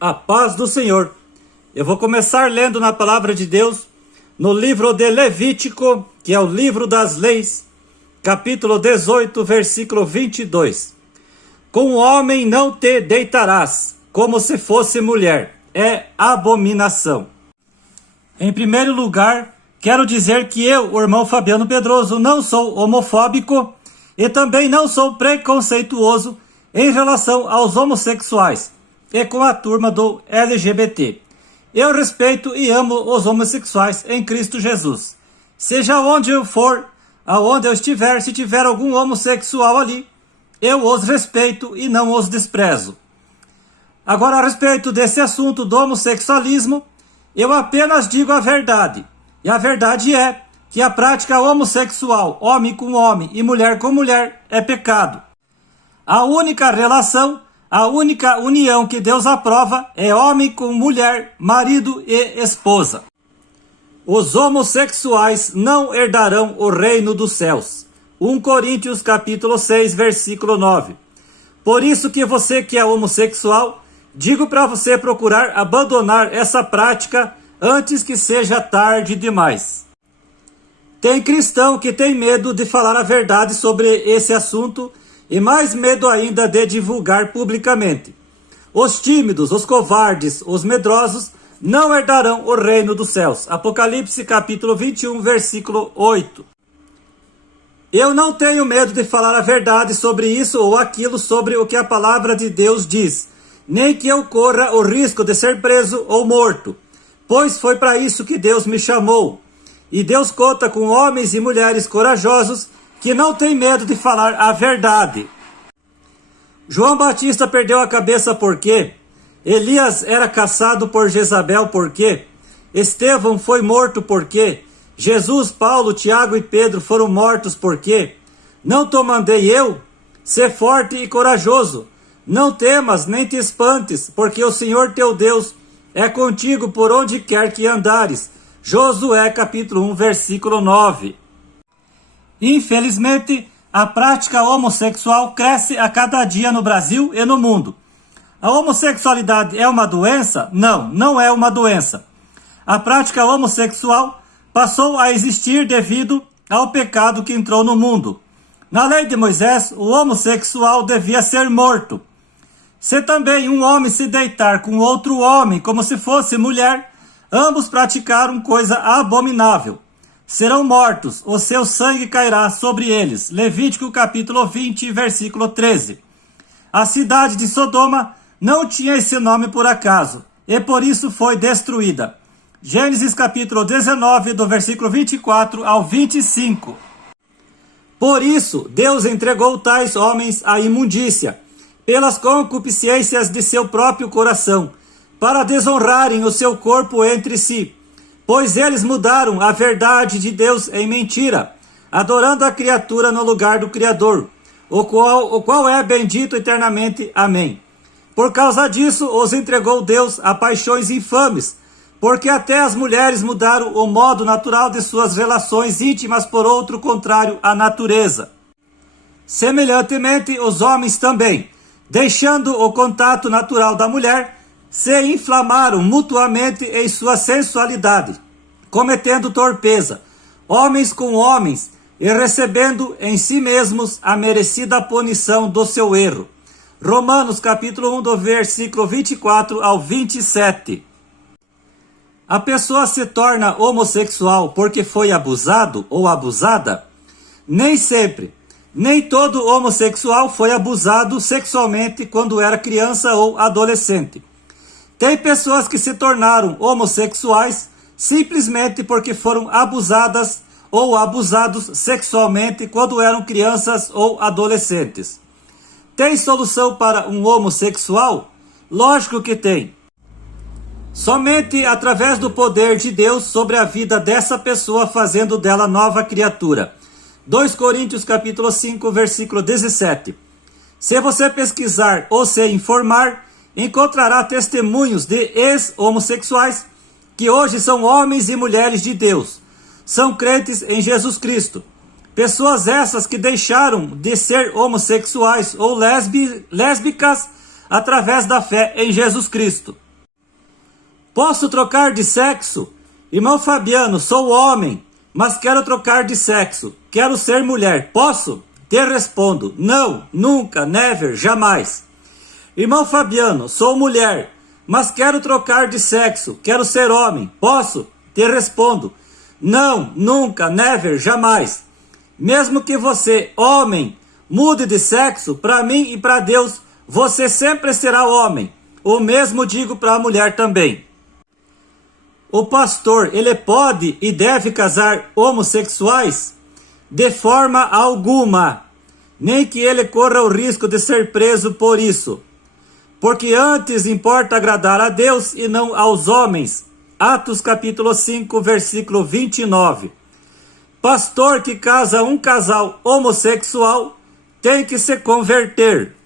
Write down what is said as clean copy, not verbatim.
A paz do Senhor. Eu vou começar lendo na palavra de Deus, no livro de Levítico, que é o livro das leis, capítulo 18, versículo 22. Com o homem não te deitarás, como se fosse mulher, é abominação. Em primeiro lugar, quero dizer que eu, o irmão Fabiano Pedroso, não sou homofóbico e também não sou preconceituoso em relação aos homossexuais e com a turma do LGBT. Eu respeito e amo os homossexuais em Cristo Jesus. Seja onde eu for, aonde eu estiver, se tiver algum homossexual ali, eu os respeito e não os desprezo. Agora, a respeito desse assunto do homossexualismo, eu apenas digo a verdade. E a verdade é que a prática homossexual, homem com homem e mulher com mulher, é pecado. A única relação, a única união que Deus aprova é homem com mulher, marido e esposa. Os homossexuais não herdarão o reino dos céus. 1 Coríntios capítulo 6, versículo 9. Por isso que você que é homossexual, digo para você procurar abandonar essa prática antes que seja tarde demais. Tem cristão que tem medo de falar a verdade sobre esse assunto e mais medo ainda de divulgar publicamente. Os tímidos, os covardes, os medrosos não herdarão o reino dos céus. Apocalipse capítulo 21, versículo 8. Eu não tenho medo de falar a verdade sobre isso ou aquilo, sobre o que a palavra de Deus diz, nem que eu corra o risco de ser preso ou morto, pois foi para isso que Deus me chamou. E Deus conta com homens e mulheres corajosos que não têm medo de falar a verdade. João Batista perdeu a cabeça por quê? Elias era caçado por Jezabel por quê? Estevão foi morto por quê? Jesus, Paulo, Tiago e Pedro foram mortos por quê? Não te mandei eu? Sê forte e corajoso. Não temas, nem te espantes, porque o Senhor teu Deus é contigo por onde quer que andares. Josué capítulo 1, versículo 9. Infelizmente, a prática homossexual cresce a cada dia no Brasil e no mundo. A homossexualidade é uma doença? Não, não é uma doença. A prática homossexual passou a existir devido ao pecado que entrou no mundo. Na lei de Moisés, o homossexual devia ser morto. Se também um homem se deitar com outro homem como se fosse mulher, ambos praticaram coisa abominável. Serão mortos, o seu sangue cairá sobre eles. Levítico capítulo 20, versículo 13. A cidade de Sodoma não tinha esse nome por acaso, e por isso foi destruída. Gênesis capítulo 19, do versículo 24 ao 25. Por isso, Deus entregou tais homens à imundícia, pelas concupiscências de seu próprio coração, para desonrarem o seu corpo entre si, pois eles mudaram a verdade de Deus em mentira, adorando a criatura no lugar do Criador, o qual é bendito eternamente. Amém. Por causa disso, os entregou Deus a paixões infames, porque até as mulheres mudaram o modo natural de suas relações íntimas por outro contrário à natureza. Semelhantemente, os homens também, deixando o contato natural da mulher, se inflamaram mutuamente em sua sensualidade, cometendo torpeza, homens com homens, e recebendo em si mesmos a merecida punição do seu erro. Romanos capítulo 1, do versículo 24 ao 27. A pessoa se torna homossexual porque foi abusado ou abusada? Nem sempre. Nem todo homossexual foi abusado sexualmente quando era criança ou adolescente. Tem pessoas que se tornaram homossexuais simplesmente porque foram abusadas ou abusados sexualmente quando eram crianças ou adolescentes. Tem solução para um homossexual? Lógico que tem. Somente através do poder de Deus sobre a vida dessa pessoa, fazendo dela nova criatura. 2 Coríntios capítulo 5, versículo 17. Se você pesquisar ou se informar, encontrará testemunhos de ex-homossexuais que hoje são homens e mulheres de Deus. São crentes em Jesus Cristo. Pessoas essas que deixaram de ser homossexuais ou lésbicas através da fé em Jesus Cristo. Posso trocar de sexo? Irmão Fabiano, sou homem, mas quero trocar de sexo. Quero ser mulher. Posso? Te respondo: não, nunca, never, jamais. Irmão Fabiano, sou mulher, mas quero trocar de sexo. Quero ser homem. Posso? Te respondo: não, nunca, never, jamais. Mesmo que você, homem, mude de sexo, para mim e para Deus, você sempre será homem. O mesmo digo para a mulher também. O pastor, ele pode e deve casar homossexuais? De forma alguma. Nem que ele corra o risco de ser preso por isso. Porque antes importa agradar a Deus e não aos homens. Atos capítulo 5, versículo 29. Pastor que casa um casal homossexual tem que se converter.